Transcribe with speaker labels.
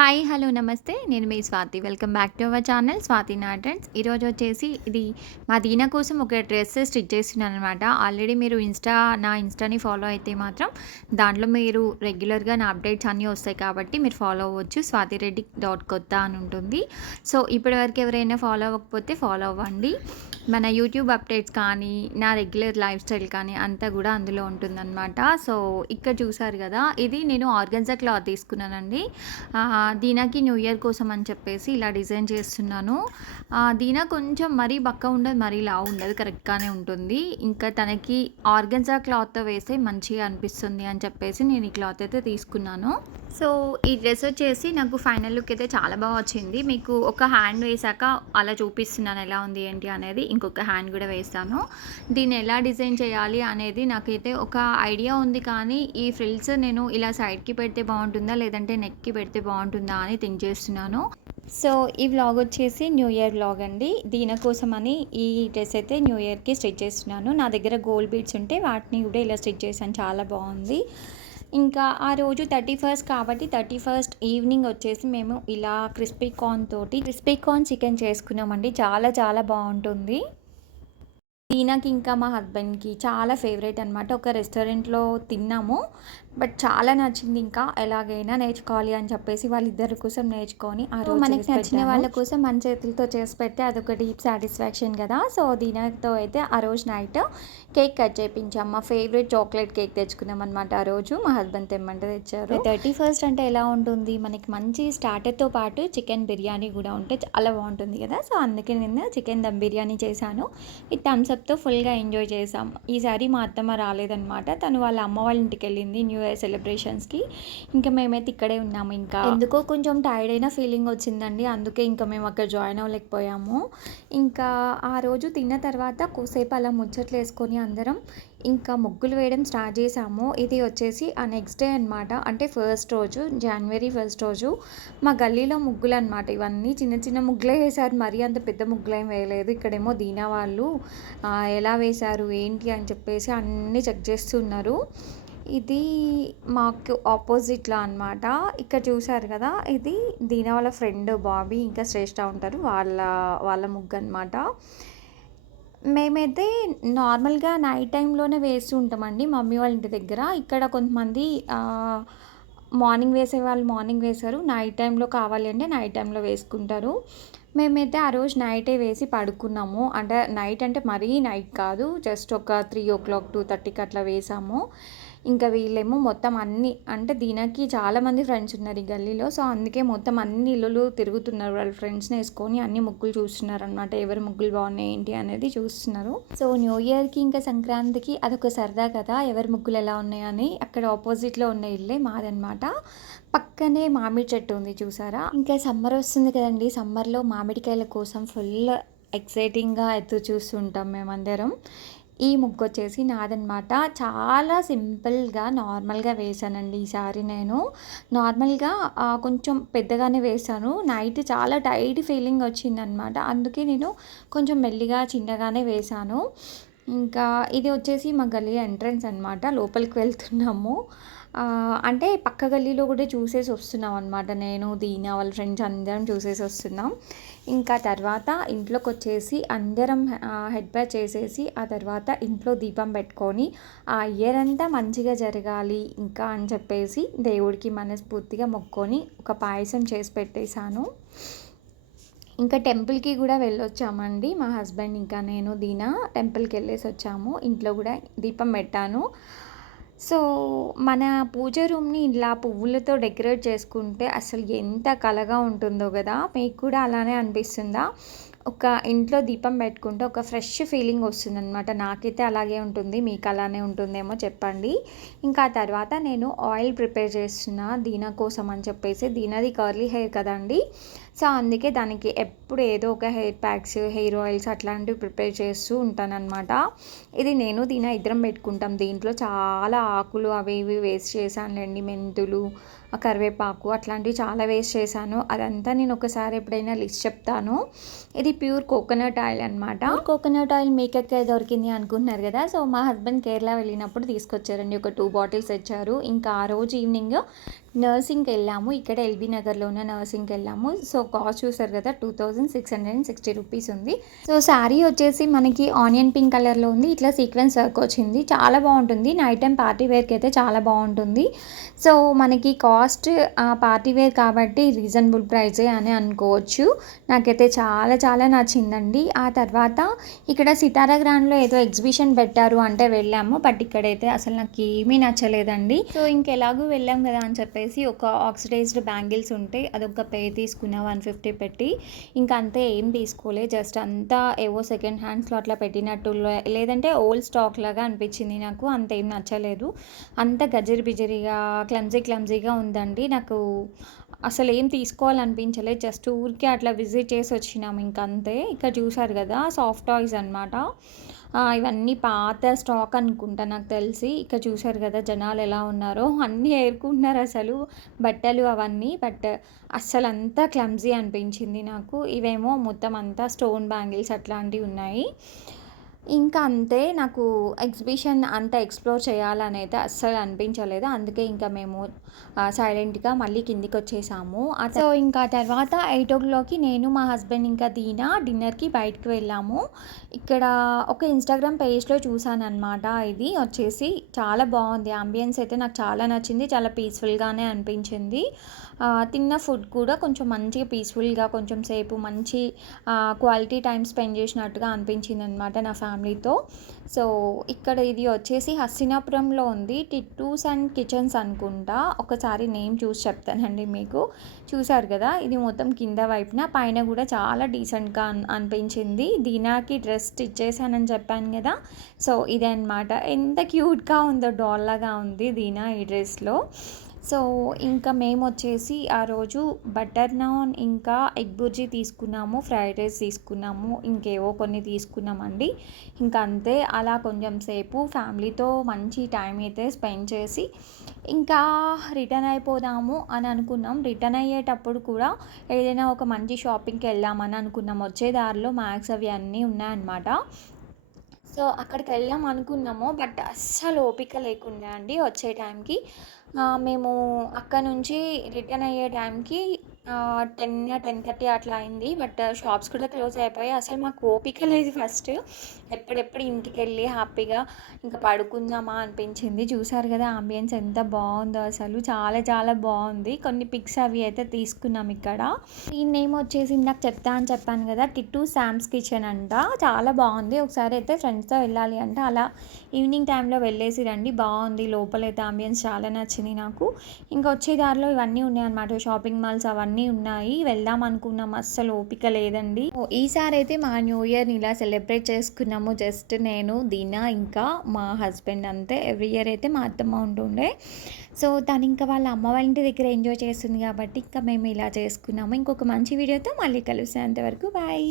Speaker 1: Hi hello నమస్తే. నేను మీ Swathi. Welcome back to our channel Swathi నాటన్స్. ఈరోజు వచ్చేసి ఇది మా దీనా కోసం ఒక డ్రెస్ స్టిచ్ చేస్తున్నాను అనమాట ఆల్రెడీ మీరు ఇన్స్టా నా ఇన్స్టాని ఫాలో అయితే మాత్రం దాంట్లో మీరు రెగ్యులర్గా నా అప్డేట్స్ అన్నీ వస్తాయి కాబట్టి మీరు ఫాలో అవ్వచ్చు. స్వాతి రెడ్డి డాట్ కొత్త అని ఉంటుంది. సో ఇప్పటివరకు ఎవరైనా ఫాలో అవ్వకపోతే ఫాలో అవ్వండి. మన యూట్యూబ్ అప్డేట్స్ కానీ నా రెగ్యులర్ లైఫ్ స్టైల్ కానీ అంతా కూడా అందులో ఉంటుందన్నమాట. సో ఇక్కడ చూసారు కదా ఇది నేను ఆర్గన్జా క్లాత్ తీసుకున్నానండి. దీనాకి న్యూ ఇయర్ కోసం అని చెప్పేసి ఇలా డిజైన్ చేస్తున్నాను. దీనా కొంచెం మరీ బక్క ఉండదు మరీ లావు ఉండదు కరెక్ట్గానే ఉంటుంది. ఇంకా తనకి ఆర్గన్జా క్లాత్ వేస్తే మంచిగా అనిపిస్తుంది అని చెప్పేసి నేను ఈ క్లాత్ అయితే తీసుకున్నాను. సో ఈ డ్రెస్ వచ్చేసి నాకు ఫైనల్ లుక్ అయితే చాలా బాగా వచ్చింది. మీకు ఒక హ్యాండ్ వేసాక అలా చూపిస్తున్నాను ఎలా ఉంది ఏంటి అనేది ఇంకొక హ్యాండ్ కూడా వేస్తాను. దీన్ని ఎలా డిజైన్ చేయాలి అనేది నాకైతే ఒక ఐడియా ఉంది కానీ ఈ ఫ్రిల్స్ నేను ఇలా సైడ్కి పెడితే బాగుంటుందా లేదంటే నెక్కి పెడితే బాగుంటుందా అని థింక్ చేస్తున్నాను. సో ఈ వ్లాగ్ వచ్చేసి న్యూ ఇయర్ వ్లాగ్ అండి. దీనికోసం అని ఈ డ్రెస్ అయితే న్యూ ఇయర్కి స్టిచ్ చేస్తున్నాను. నా దగ్గర గోల్డ్ బీడ్స్ ఉంటే వాటిని కూడా ఇలా స్టిచ్ చేశాను. చాలా బాగుంది. ఇంకా ఆ రోజు థర్టీ ఫస్ట్ కాబట్టి థర్టీ ఫస్ట్ ఈవినింగ్ వచ్చేసి మేము ఇలా క్రిస్పీ కార్న్ తోటి క్రిస్పీ కార్న్ చికెన్ చేసుకున్నామండి. చాలా చాలా బాగుంటుంది. దీనాకి ఇంకా మా హస్బెండ్కి చాలా ఫేవరెట్ అనమాట ఒక రెస్టారెంట్లో తిన్నాము. బట్ చాలా నచ్చింది ఇంకా ఎలాగైనా నేర్చుకోవాలి అని చెప్పేసి వాళ్ళిద్దరి కోసం నేర్చుకొని ఆ రోజు మనకి నచ్చిన వాళ్ళ కోసం మన చేతులతో చేసి పెడితే అదొక డీప్ సాటిస్ఫాక్షన్ కదా. సో దీనాతో అయితే ఆ రోజు నైట్ కేక్ కట్ చేయించాం మా ఫేవరెట్ చాక్లెట్ కేక్ తెచ్చుకున్నాం అనమాట ఆ రోజు. మా హస్బెండ్ తెమ్మంటే తెచ్చారు. థర్టీ ఫస్ట్ అంటే ఎలా ఉంటుంది? మనకి మంచి స్టార్టర్తో పాటు చికెన్ బిర్యానీ కూడా ఉంటే చాలా బాగుంటుంది కదా. సో అందుకే నేను చికెన్ దమ్ బిర్యానీ చేశాను. ఈ థమ్స్అప్తో ఫుల్గా ఎంజాయ్ చేసాం ఈసారి మా అత్తమ్మ రాలేదనమాట తను వాళ్ళ అమ్మ వాళ్ళ ఇంటికి వెళ్ళింది న్యూ ఇయర్ సెలబ్రేషన్స్కి ఇంకా మేమైతే ఇక్కడే ఉన్నాము ఇంకా. ఎందుకో కొంచెం టైర్డ్ అయిన ఫీలింగ్ వచ్చిందండి. అందుకే ఇంకా మేము అక్కడ జాయిన్ అవ్వలేకపోయాము. ఇంకా ఆ రోజు తిన్న తర్వాత కొద్దిసేపు అలా ముచ్చట్లు వేసుకొని అందరం ఇంకా ముగ్గులు వేయడం స్టార్ట్ చేసాము ఇది వచ్చేసి ఆ నెక్స్ట్ డే అనమాట అంటే ఫస్ట్ రోజు జనవరి ఫస్ట్ రోజు మా గల్లీలో ముగ్గులు అనమాట ఇవన్నీ చిన్న చిన్న ముగ్గులే వేశారు. మరీ అంత పెద్ద ముగ్గులు ఏం వేయలేదు. ఇక్కడేమో దీనా వాళ్ళు ఎలా వేశారు ఏంటి అని చెప్పేసి అన్నీ చెక్ చేస్తున్నారు. ఇది మాకు ఆపోజిట్లో అనమాట ఇక్కడ చూశారు కదా ఇది దీనా వాళ్ళ ఫ్రెండ్ బాబీ ఇంకా శ్రేష్ఠ ఉంటారు. వాళ్ళ వాళ్ళ ముగ్గు అనమాట మేమైతే నార్మల్గా నైట్ టైంలోనే వేస్తూ ఉంటామండి మమ్మీ వాళ్ళ ఇంటి దగ్గర. ఇక్కడ కొంతమంది మార్నింగ్ వేసే వాళ్ళు మార్నింగ్ వేశారు నైట్ టైంలో కావాలి అంటే నైట్ టైంలో వేసుకుంటారు. మేమైతే ఆ రోజు నైటే వేసి పడుకున్నాము. అంటే నైట్ అంటే మరీ నైట్ కాదు జస్ట్ ఒక త్రీ ఓ క్లాక్ టూ థర్టీకి అట్లా వేసాము. ఇంకా వీళ్ళేమో మొత్తం అన్ని అంటే దీనికి చాలామంది ఫ్రెండ్స్ ఉన్నారు ఈ గల్లీలో. సో అందుకే మొత్తం అన్ని ఇల్లులు తిరుగుతున్నారు. వాళ్ళ ఫ్రెండ్స్ని వేసుకొని అన్ని ముగ్గులు చూస్తున్నారు అనమాట ఎవరి ముగ్గులు బాగున్నాయి ఏంటి అనేది చూస్తున్నారు. సో న్యూ ఇయర్కి ఇంకా సంక్రాంతికి అదొక సరదా కదా. ఎవరి ముగ్గులు ఎలా ఉన్నాయని అక్కడ ఆపోజిట్లో ఉన్న ఇల్లే మాదనమాట పక్కనే మామిడి చెట్టు ఉంది చూసారా? ఇంకా సమ్మర్ వస్తుంది కదండి. సమ్మర్లో మామిడికాయల కోసం ఫుల్ ఎక్సైటింగ్గా ఎదురు చూస్తుంటాం మేమందరం. ఈ ముగ్గు వచ్చేసి నాదనమాట చాలా సింపుల్గా నార్మల్గా వేసానండి ఈసారి నేను. నార్మల్గా కొంచెం పెద్దగానే వేసాను నైట్ చాలా టైట్ ఫీలింగ్ వచ్చిందనమాట అందుకే నేను కొంచెం మెల్లిగా చిన్నగానే వేసాను ఇంకా ఇది వచ్చేసి మా గల్లీ ఎంట్రన్స్ అనమాట లోపలికి వెళ్తున్నాము. అంటే పక్క గల్లీలో కూడా చూసేసి వస్తున్నాం అనమాట నేను దీనా వాళ్ళ ఫ్రెండ్స్ అందరం చూసేసి వస్తున్నాం. ఇంకా తర్వాత ఇంట్లోకి వచ్చేసి అందరం హెడ్ బ్యాక్ చేసేసి ఆ తర్వాత ఇంట్లో దీపం పెట్టుకొని ఆ ఇయర్ అంతా మంచిగా జరగాలి ఇంకా అని చెప్పేసి దేవుడికి మనస్ఫూర్తిగా మొక్కొని ఒక పాయసం చేసి పెట్టేశాను. ఇంకా టెంపుల్కి కూడా వెళ్ళొచ్చామండి. మా హస్బెండ్ ఇంకా నేను దీనా టెంపుల్కి వెళ్ళేసి వచ్చాము. ఇంట్లో కూడా దీపం పెట్టాను. సో మన పూజ రూమ్ని ఇలా పువ్వులతో డెకరేట్ చేసుకుంటే అసలు ఎంత కలగా ఉంటుందో కదా! మీకు కూడా అలానే అనిపిస్తుందా? ఒక ఇంట్లో దీపం పెట్టుకుంటే ఒక ఫ్రెష్ ఫీలింగ్ వస్తుందన్నమాట. నాకైతే అలాగే ఉంటుంది మీకు అలానే ఉంటుందేమో చెప్పండి. ఇంకా తర్వాత నేను ఆయిల్ ప్రిపేర్ చేస్తున్న దీనా కోసం అని చెప్పేసి. దీనాది కర్లీ హెయిర్ కదండి. సో అందుకే దానికి ఎప్పుడు ఏదో ఒక హెయిర్ ప్యాక్స్ హెయిర్ ఆయిల్స్ అట్లాంటివి ప్రిపేర్ చేస్తూ ఉంటానన్నమాట. ఇది నేను దీని ఇద్దరం పెట్టుకుంటాం. దీంట్లో చాలా ఆకులు అవి ఇవి వేస్ట్ చేశానులేండి మెంతులు ఆ కరివేపాకు అట్లాంటివి చాలా వేస్ట్ చేశాను. అదంతా నేను ఒకసారి ఎప్పుడైనా లిస్ట్ చెప్తాను. ఇది ప్యూర్ కోకోనట్ ఆయిల్ అనమాట కోకోనట్ ఆయిల్ మేకప్ దొరికింది అనుకుంటున్నారు కదా? సో మా హస్బెండ్ కేరళ వెళ్ళినప్పుడు తీసుకొచ్చారండి. ఒక టూ బాటిల్స్ ఇచ్చారు. ఇంకా ఆ రోజు ఈవినింగ్ నర్సింగ్కి వెళ్ళాము. ఇక్కడ ఎల్బీ నగర్లో ఉన్న నర్సింగ్కి వెళ్ళాము. సో కాస్ట్ చూసారు కదా? Two thousand six hundred and sixty rupees ఉంది. సో శారీ వచ్చేసి మనకి ఆనియన్ పింక్ కలర్లో ఉంది. ఇట్లా సీక్వెన్స్ వర్క్ వచ్చింది. చాలా బాగుంటుంది. నైట్ టైం పార్టీ వేర్కి అయితే చాలా బాగుంటుంది. సో మనకి కాస్ట్ పార్టీ వేర్ కాబట్టి రీజనబుల్ ప్రైజే అని అనుకోవచ్చు. నాకైతే చాలా చాలా నచ్చిందండి. ఆ తర్వాత ఇక్కడ సితారా గ్రాండ్లో ఏదో ఎగ్జిబిషన్ పెట్టారు అంటే వెళ్ళాము. బట్ ఇక్కడైతే అసలు నాకు ఏమీ నచ్చలేదండి. సో ఇంకెలాగూ వెళ్ళాం కదా అని చెప్పేసి ఒక ఆక్సిడైజ్డ్ బ్యాంగిల్స్ ఉంటే అదొక పే తీసుకున్న వన్ ఫిఫ్టీ పెట్టి ఇంకా అంతే ఏం తీసుకోలే. జస్ట్ అంతా ఏవో సెకండ్ హ్యాండ్స్లో అట్లా పెట్టినట్టు లేదంటే ఓల్డ్ స్టాక్ లాగా అనిపించింది నాకు. అంత ఏం నచ్చలేదు. అంత గజిరి బిజిరిగా క్లమ్జీ క్లమ్జీగా ఉందండి. నాకు అసలు ఏం తీసుకోవాలనిపించలేదు జస్ట్ ఊరికే అట్లా విజిట్ చేసి వచ్చినాం ఇంక అంతే ఇక్కడ చూసారు కదా సాఫ్ట్ టాయ్స్ అనమాట ఇవన్నీ పాత స్టాక్ అనుకుంటా నాకు తెలిసి. ఇక్కడ చూసారు కదా జనాలు ఎలా ఉన్నారో. అన్నీ ఏరుకుంటున్నారు అసలు బట్టలు అవన్నీ. బట్ అస్సలు అంతా క్లమ్జీ అనిపించింది నాకు. ఇవేమో మొత్తం అంతా స్టోన్ బ్యాంగిల్స్ అట్లాంటివి ఉన్నాయి. ఇంకా అంతే నాకు ఎగ్జిబిషన్ అంత ఎక్స్ప్లోర్ చేయాలని అయితే అస్సలు అనిపించలేదు. అందుకే ఇంకా మేము సైలెంట్గా మళ్ళీ కిందికి వచ్చేసాము సో ఇంకా తర్వాత ఎయిట్ ఓ క్లాక్కి నేను మా హస్బెండ్ ఇంకా దీనా డిన్నర్కి బయటకు వెళ్ళాము. ఇక్కడ ఒక ఇన్స్టాగ్రామ్ పేజ్లో చూసాను అనమాట ఇది. వచ్చేసి చాలా బాగుంది. అంబియన్స్ అయితే నాకు చాలా నచ్చింది. చాలా పీస్ఫుల్గానే అనిపించింది. తిన్న ఫుడ్ కూడా కొంచెం మంచిగా పీస్ఫుల్గా కొంచెం సేపు మంచి క్వాలిటీ టైం స్పెండ్ చేసినట్టుగా అనిపించింది అనమాట నా ఫ్యామిలీ ఫ్యామిలీతో. సో ఇక్కడ ఇది వచ్చేసి హస్తినాపురంలో ఉంది. టిట్టూస్ అండ్ కిచెన్స్ అనుకుంటా. ఒకసారి నేమ్ చూసి చెప్తానండి మీకు. చూసారు కదా ఇది మొత్తం కింద వైపున. పైన కూడా చాలా డీసెంట్గా అనిపించింది. దీనాకి డ్రెస్ స్టిచ్ చేశానని చెప్పాను కదా. సో ఇదే అనమాట ఎంత క్యూట్గా ఉందో డాల్ లాగా ఉంది దీనా ఈ డ్రెస్లో. సో ఇంకా మేము వచ్చేసి ఆ రోజు బటర్ నాన్ ఇంకా ఎగ్ బుర్జీ తీసుకున్నాము ఫ్రైడ్ రైస్ తీసుకున్నాము ఇంకేవో కొన్ని తీసుకున్నామండి. ఇంకా అంతే అలా కొంచెం సేపు ఫ్యామిలీతో మంచి టైం అయితే స్పెండ్ చేసి ఇంకా రిటర్న్ అయిపోదాము అని అనుకున్నాం. రిటర్న్ అయ్యేటప్పుడు కూడా ఏదైనా ఒక మంచి షాపింగ్కి వెళ్దామని అనుకున్నాం. వచ్చే దారిలో మ్యాక్స్ అవి అన్నీ ఉన్నాయన్నమాట. సో అక్కడికి వెళ్ళాం అనుకున్నాము. బట్ అస్సలు ఓపిక లేకుండా అండి వచ్చే టైంకి. మేము అక్కడ నుంచి రిటర్న్ అయ్యే టైంకి టెన్ టెన్ థర్టీ అట్లా అయింది. బట్ షాప్స్ కూడా క్లోజ్ అయిపోయాయి. అసలు మాకు ఓపిక లేదు ఫస్ట్. ఎప్పుడెప్పుడు ఇంటికి వెళ్ళి హ్యాపీగా ఇంకా పడుకుందామా అనిపించింది. చూసారు కదా అంబియన్స్ ఎంత బాగుందో అసలు. చాలా చాలా బాగుంది. కొన్ని పిక్స్ అవి అయితే తీసుకున్నాం ఇక్కడ. ఈ నేమ్ వచ్చేసి నాకు చెప్తా అని చెప్పాను కదా టిట్టు శామ్స్ కిచెన్ అంట. చాలా బాగుంది. ఒకసారి అయితే ఫ్రెండ్స్తో వెళ్ళాలి అంటే అలా ఈవినింగ్ టైంలో వెళ్ళేసి రండి. బాగుంది. లోపలైతే అంబియన్స్ చాలా నచ్చింది నాకు. ఇంకా వచ్చే దారిలో ఇవన్నీ ఉన్నాయన్నమాట. షాపింగ్ మాల్స్ అవన్నీ ఉన్నాయి. వెళ్దాం అనుకున్నాం. అస్సలు ఓపిక లేదండి. ఈసారి అయితే మా న్యూ ఇయర్ని ఇలా సెలబ్రేట్ చేసుకున్నాము. జస్ట్ నేను దీనా ఇంకా మా హస్బెండ్ అంతే. ఎవ్రీ ఇయర్ అయితే మా అత్తమ్మ ఉంటుండే. సో తను ఇంకా వాళ్ళ అమ్మ వాళ్ళ ఇంటి దగ్గర ఎంజాయ్ చేస్తుంది కాబట్టి ఇంకా మేము ఇలా చేసుకున్నాము. ఇంకొక మంచి వీడియోతో మళ్ళీ కలిసేంతవరకు అంతవరకు బాయ్.